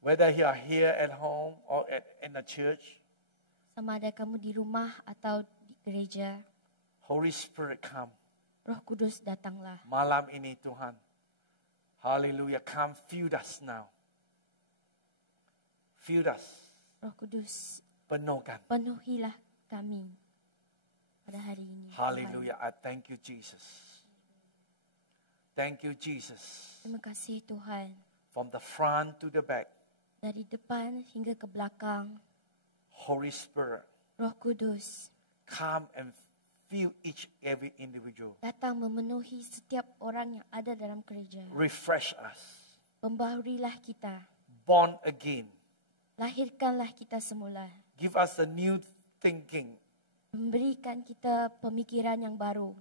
Whether you are here at home or in the church. Sama ada kamu di rumah atau di gereja. Holy Spirit come. Roh Kudus datanglah. Malam ini Tuhan. Hallelujah. Come fill us now. Fill us. Roh Kudus. Penuhkan. Penuhilah kami pada hari ini. Hallelujah. I thank you Jesus. Thank you Jesus. Terima kasih Tuhan. From the front to the back. Dari depan hingga ke belakang. Holy Spirit. Roh Kudus. Come and fill each every individual. Datang memenuhi setiap orang yang ada dalam gereja. Refresh us. Pembaharilah kita. Born again. Lahirkanlah kita semula. Give us a new thinking. Memberikan kita pemikiran yang baru.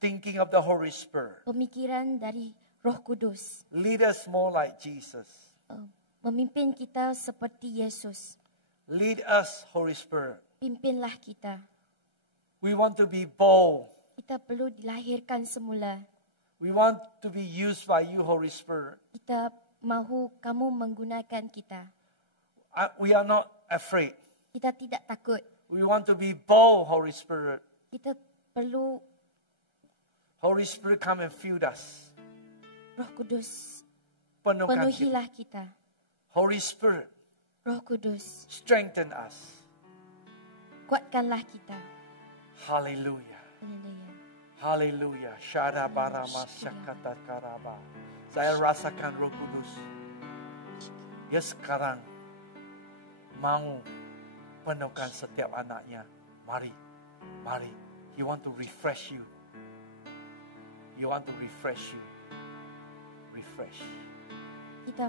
Thinking of the Holy Spirit. Pemikiran dari Roh Kudus. Lead us more like Jesus. Memimpin kita seperti Yesus. Lead us, Holy Spirit. Pimpinlah kita. We want to be bold. Kita perlu dilahirkan semula. We want to be used by you, Holy Spirit. Kita mahu kamu menggunakan kita. We are not afraid. Kita tidak takut. We want to be bold, Holy Spirit. Kita perlu Holy Spirit, come and fill us. Roh Kudus, Penuhkan kita. penuhilah kita. Holy Spirit, Roh Kudus, strengthen us. kuatkanlah kita. Hallelujah. Haleluya. Hallelujah. Shadabarama syakata karaba. Saya rasakan Roh Kudus. Ya sekarang mau penuhkan setiap anaknya. Mari. Mari. He want to refresh you. He want to refresh you. Refresh. Kita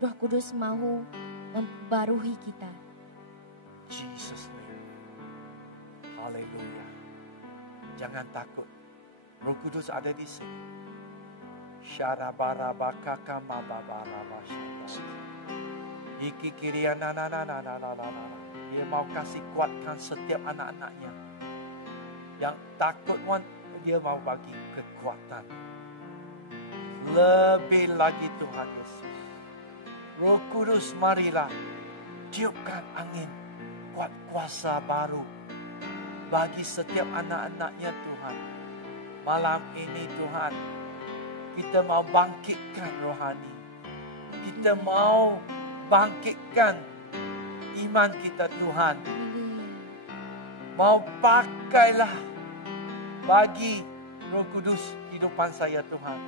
Roh Kudus mahu membaruhi kita. Jesus name. Hallelujah. Jangan takut. Roh Kudus ada di sini. Syarabarabakaka mababarabashanda. Iki kirian na. Dia mau kasih kuatkan setiap anak-anaknya. Yang takut Tuhan, dia mau bagi kekuatan. Lebih lagi Tuhan Yesus. Roh Kudus, marilah tiupkan angin kuat kuasa baru bagi setiap anak-anaknya Tuhan. Malam ini Tuhan, kita mau bangkitkan rohani. Kita mau bangkitkan iman kita Tuhan. Mau pakailah bagi Roh Kudus kehidupan saya Tuhan.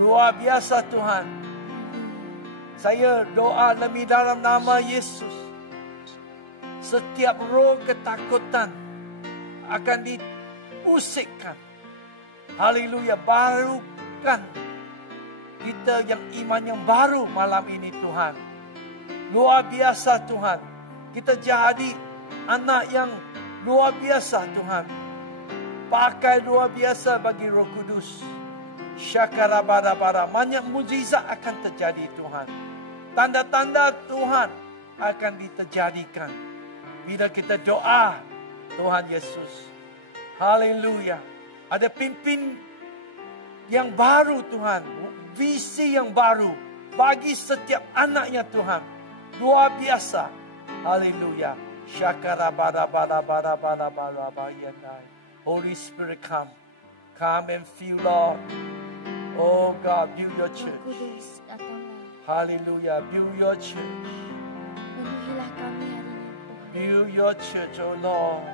Luar biasa Tuhan. Saya doa demi dalam nama Yesus. Setiap roh ketakutan akan diusikkan. Haleluya, barukan kita yang iman yang baru malam ini Tuhan. Luar biasa Tuhan. Kita jadi anak yang luar biasa Tuhan. Pakai luar biasa bagi Roh Kudus. Syakarabara-bara. Banyak mujizat akan terjadi Tuhan. Tanda-tanda Tuhan akan diterjadikan bila kita doa Tuhan Yesus. Haleluya. Ada pimpin yang baru Tuhan. Visi yang baru bagi setiap anaknya Tuhan. Luar biasa. Haleluya. Holy Spirit come. Come and fill Lord. Oh God, build your church. Kudus, datanglah. Hallelujah. Build your church. Penuhilah kami hari ini, Tuhan. Build your church, oh Lord.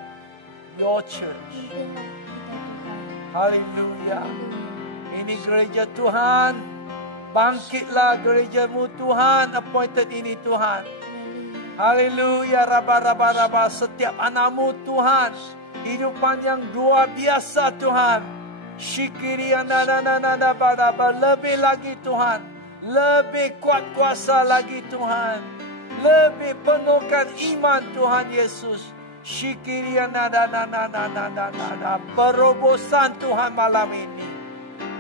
Your church. Pimpinlah kita, Tuhan. Hallelujah. Haleluya. Ini gereja Tuhan. Bangkitlah gerejamu Tuhan. Appointed ini Tuhan. Haleluya. Haleluya. Raba-raba-raba. Setiap anakmu Tuhan. Hidupan yang luar biasa Tuhan. Syikiriananananabadaba. Lebih lagi Tuhan. Lebih kuat kuasa lagi Tuhan. Lebih penuhkan iman Tuhan Yesus. Syikirianananananananana. Perobosan Tuhan malam ini.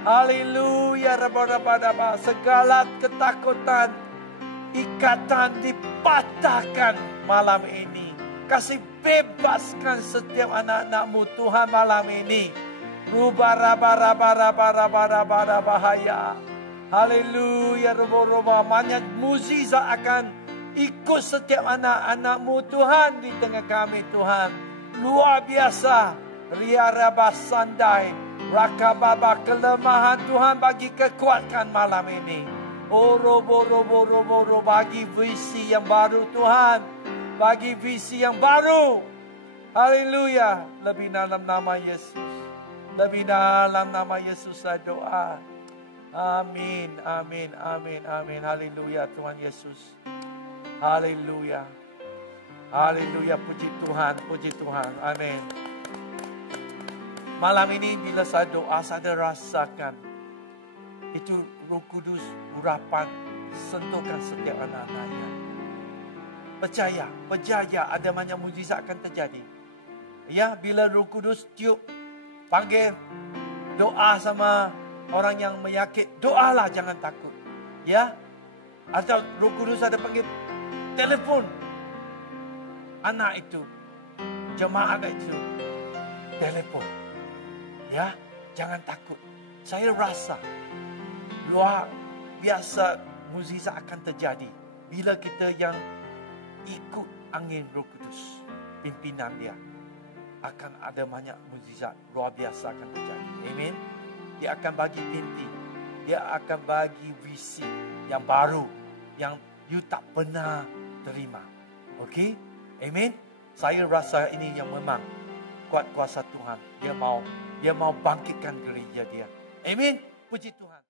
Haleluya. Raba-raba-raba. Segala ketakutan, ikatan dipatahkan malam ini. Kasih bebaskan setiap anak-anakmu Tuhan malam ini. Rubah-raba-raba-raba-raba-raba bahaya. Haleluya. Rubah-rubah. Banyak mukjizat akan ikut setiap anak-anakmu Tuhan di tengah kami Tuhan. Luar biasa. Ria-raba sandai. Rakababa kelemahan Tuhan bagi kekuatan malam ini. Oh robo-robo-robo bagi visi yang baru Tuhan. Bagi visi yang baru. Haleluya. Lebih dalam nama Yesus. Lebih dalam nama Yesus saya doa. Amin, amin, amin, amin. Haleluya Tuhan Yesus. Haleluya. Haleluya. Puji Tuhan, puji Tuhan. Amin. Malam ini bila saya doa, saya rasakan itu Roh Kudus urapan sentuhkan setiap anak-anaknya. Percaya, percaya ada banyak mujizat akan terjadi. Ya, bila Roh Kudus tiup, panggil, doa sama orang yang menyakit, doalah jangan takut. Ya, atau Roh Kudus ada panggil, telefon anak itu, jemaat itu, telefon. Ya, jangan takut. Saya rasa luar biasa mukjizat akan terjadi bila kita yang ikut angin Roh Kudus, pimpinan dia. Akan ada banyak mukjizat luar biasa akan terjadi. Amin. Dia akan bagi mimpi. Dia akan bagi visi yang baru yang you tak pernah terima. Okey? Amin. Saya rasa ini yang memang kuat kuasa Tuhan. Dia mau bangkitkan gereja dia. Amin. Puji Tuhan.